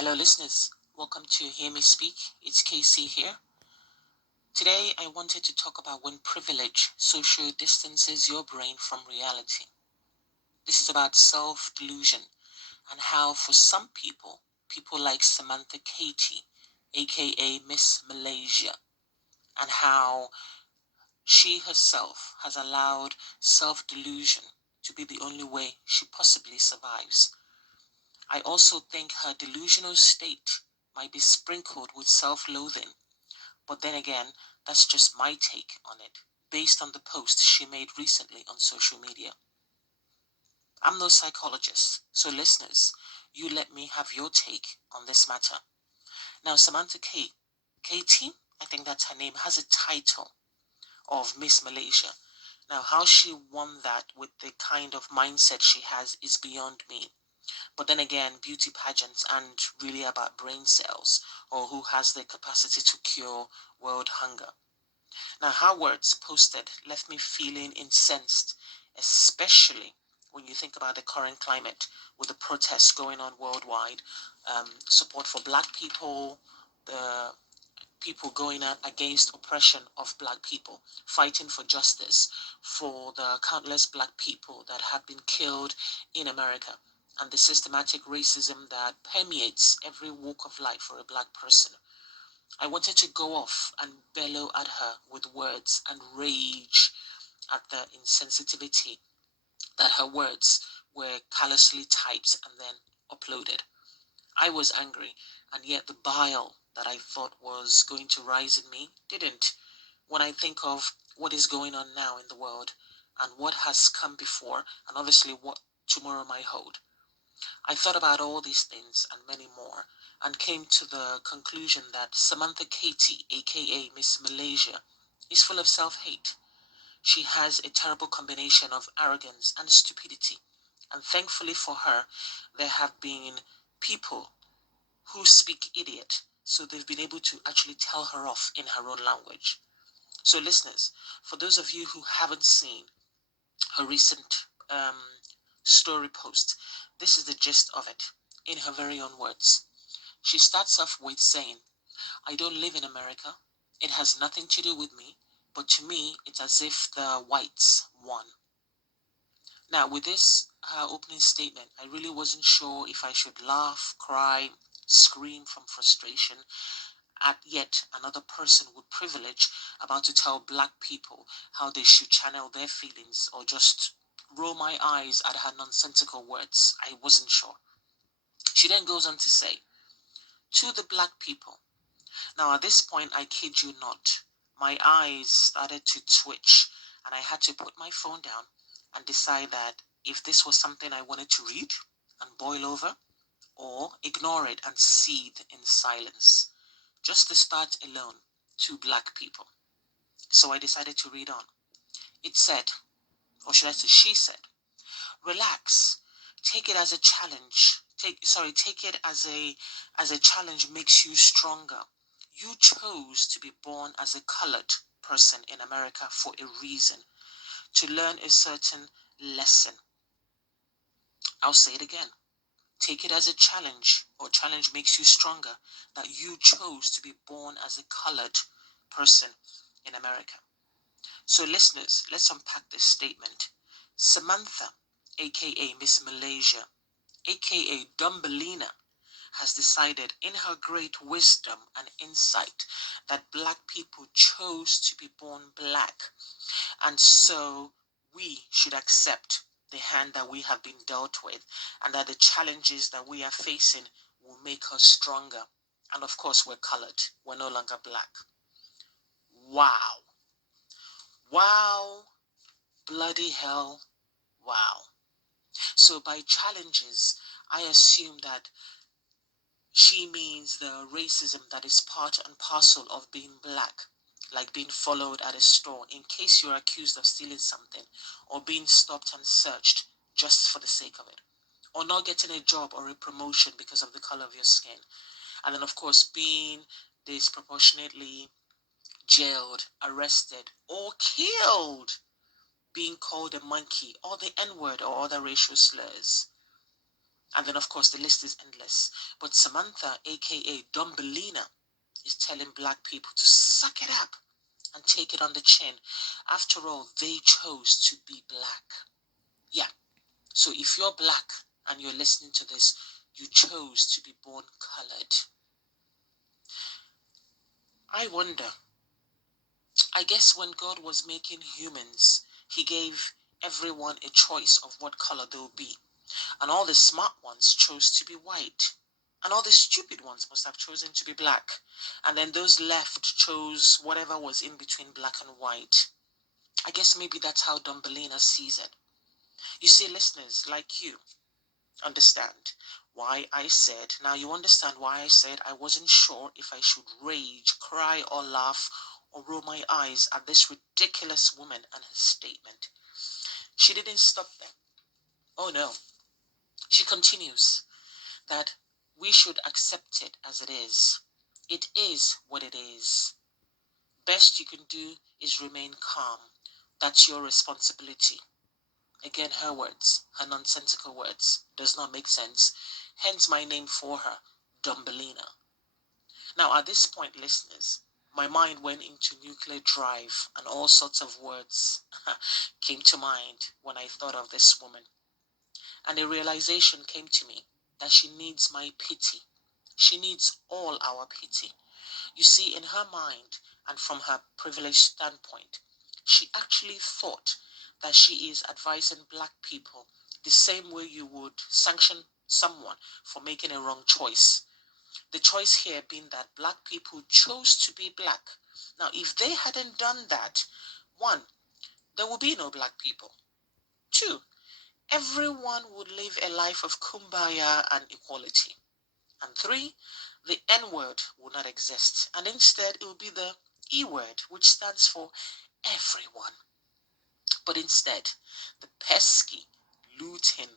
Hello, listeners. Welcome to Hear Me Speak. It's Casey here. Today, I wanted to talk about when privilege social distances your brain from reality. This is about self delusion and how, for some people, people like Samantha Katy, aka Miss Malaysia, and how she herself has allowed self delusion to be the only way she possibly survives. I also think her delusional state might be sprinkled with self loathing. But then again, that's just my take on it, based on the post she made recently on social media. I'm no psychologist, so listeners, you let me have your take on this matter. Now, Samantha Katy, I think that's her name, has a title of Miss Malaysia. Now, how she won that with the kind of mindset she has is beyond me. But then again, beauty pageants aren't really about brain cells or who has the capacity to cure world hunger. Now, her words posted left me feeling incensed, especially when you think about the current climate with the protests going on worldwide, support for black people, the people going out against oppression of black people, fighting for justice for the countless black people that have been killed in America, and the systematic racism that permeates every walk of life for a black person. I wanted to go off and bellow at her with words and rage at the insensitivity that her words were callously typed and then uploaded. I was angry, and yet the bile that I thought was going to rise in me didn't. When I think of what is going on now in the world and what has come before, and obviously what tomorrow might hold, I thought about all these things and many more, and came to the conclusion that Samantha Katy, aka Miss Malaysia, is full of self-hate. She has a terrible combination of arrogance and stupidity, and thankfully for her, there have been people who speak idiot, so they've been able to actually tell her off in her own language. So listeners, for those of you who haven't seen her recent story post, this is the gist of it, in her very own words. She starts off with saying, I don't live in America. It has nothing to do with me, but to me, it's as if the whites won. Now, with this, her opening statement, I really wasn't sure if I should laugh, cry, scream from frustration at yet another person with privilege about to tell black people how they should channel their feelings, or just roll my eyes at her nonsensical words. I wasn't sure. She then goes on to say, to the black people. Now, at this point, I kid you not, my eyes started to twitch, and I had to put my phone down and decide that if this was something I wanted to read and boil over, or ignore it and seethe in silence. Just the start alone, to black people. So I decided to read on. It said, or should I say she said, relax. Take it as a challenge. Take it as a challenge makes you stronger. You chose to be born as a colored person in America for a reason, to learn a certain lesson. I'll say it again. Take it as a challenge, or challenge makes you stronger, that you chose to be born as a colored person in America. So listeners, let's unpack this statement. Samantha, aka Miss Malaysia, aka Dumbellina, has decided in her great wisdom and insight that black people chose to be born black, and so we should accept the hand that we have been dealt with, and that the challenges that we are facing will make us stronger. And of course, we're colored, we're no longer black. Wow. Wow. Bloody hell. Wow. So by challenges, I assume that she means the racism that is part and parcel of being black, like being followed at a store in case you're accused of stealing something, or being stopped and searched just for the sake of it, or not getting a job or a promotion because of the color of your skin, and then of course being disproportionately jailed, arrested, or killed, being called a monkey or the N-word or other racial slurs. And then, of course, the list is endless. But Samantha, aka Dumbellina, is telling black people to suck it up and take it on the chin. After all, they chose to be black. Yeah. So if you're black and you're listening to this, you chose to be born colored. I wonder, I guess when God was making humans, he gave everyone a choice of what color they'll be. And all the smart ones chose to be white. And all the stupid ones must have chosen to be black. And then those left chose whatever was in between black and white. I guess maybe that's how Dumbellina sees it. You see, listeners like you understand why I said, now you understand why I said I wasn't sure if I should rage, cry, or laugh, or roll my eyes at this ridiculous woman and her statement. She didn't stop there. Oh no. She continues that we should accept it as it is. It is what it is. Best you can do is remain calm. That's your responsibility. Again, her words, her nonsensical words, does not make sense. Hence my name for her, Dumbellina. Now, at this point, listeners, my mind went into nuclear drive and all sorts of words came to mind when I thought of this woman. And a realization came to me that she needs my pity. She needs all our pity. You see, in her mind and from her privileged standpoint, she actually thought that she is advising black people the same way you would sanction someone for making a wrong choice. The choice here being that black people chose to be black. Now, if they hadn't done that, one, there would be no black people. Two, everyone would live a life of kumbaya and equality. And three, the N word will not exist. And instead, it will be the E word, which stands for everyone. But instead, the pesky, looting,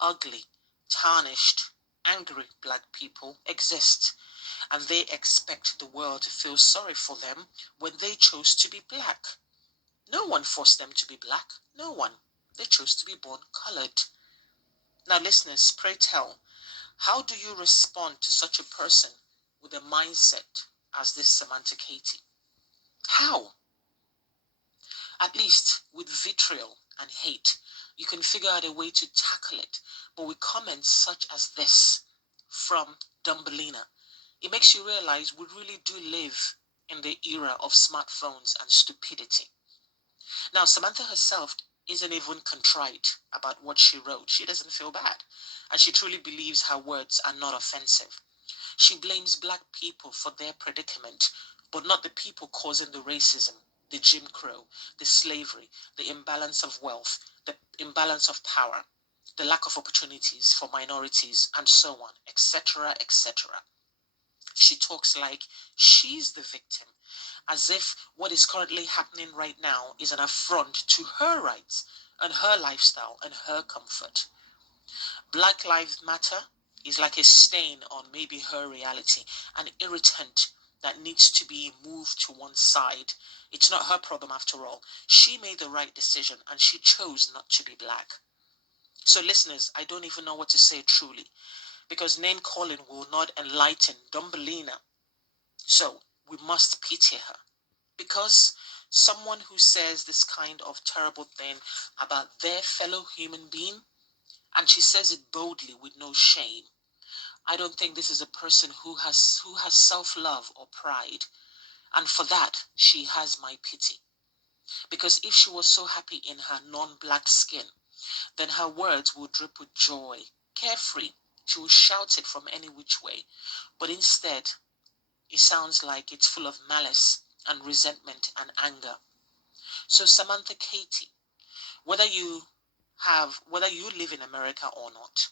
ugly, tarnished, angry black people exist. And they expect the world to feel sorry for them when they chose to be black. No one forced them to be black. No one. They chose to be born colored. Now, listeners, pray tell, how do you respond to such a person with a mindset as this Samantha Katy? How? At least with vitriol and hate, you can figure out a way to tackle it. But with comments such as this from Dumbellina, it makes you realize we really do live in the era of smartphones and stupidity. Now, Samantha herself isn't even contrite about what she wrote. She doesn't feel bad. And she truly believes her words are not offensive. She blames black people for their predicament, but not the people causing the racism, the Jim Crow, the slavery, the imbalance of wealth, the imbalance of power, the lack of opportunities for minorities, and so on, etc., etc. She talks like she's the victim, as if what is currently happening right now is an affront to her rights and her lifestyle and her comfort. Black Lives Matter is like a stain on maybe her reality, an irritant that needs to be moved to one side. It's not her problem after all. She made the right decision and she chose not to be black. So listeners, I don't even know what to say truly, because name calling will not enlighten Dumbellina. So we must pity her, because someone who says this kind of terrible thing about their fellow human being, and she says it boldly with no shame, I don't think this is a person who has self-love or pride. And for that, she has my pity. Because if she was so happy in her non-black skin, then her words would drip with joy, carefree. She will shout it from any which way. But instead, it sounds like it's full of malice and resentment and anger. So Samantha Katy, whether you live in America or not,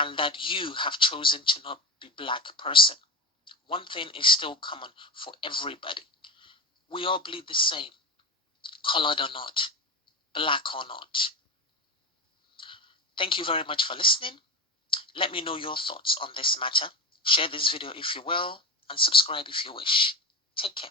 and that you have chosen to not be black person, one thing is still common for everybody. We all bleed the same, colored or not, black or not. Thank you very much for listening. Let me know your thoughts on this matter. Share this video if you will, and subscribe if you wish. Take care.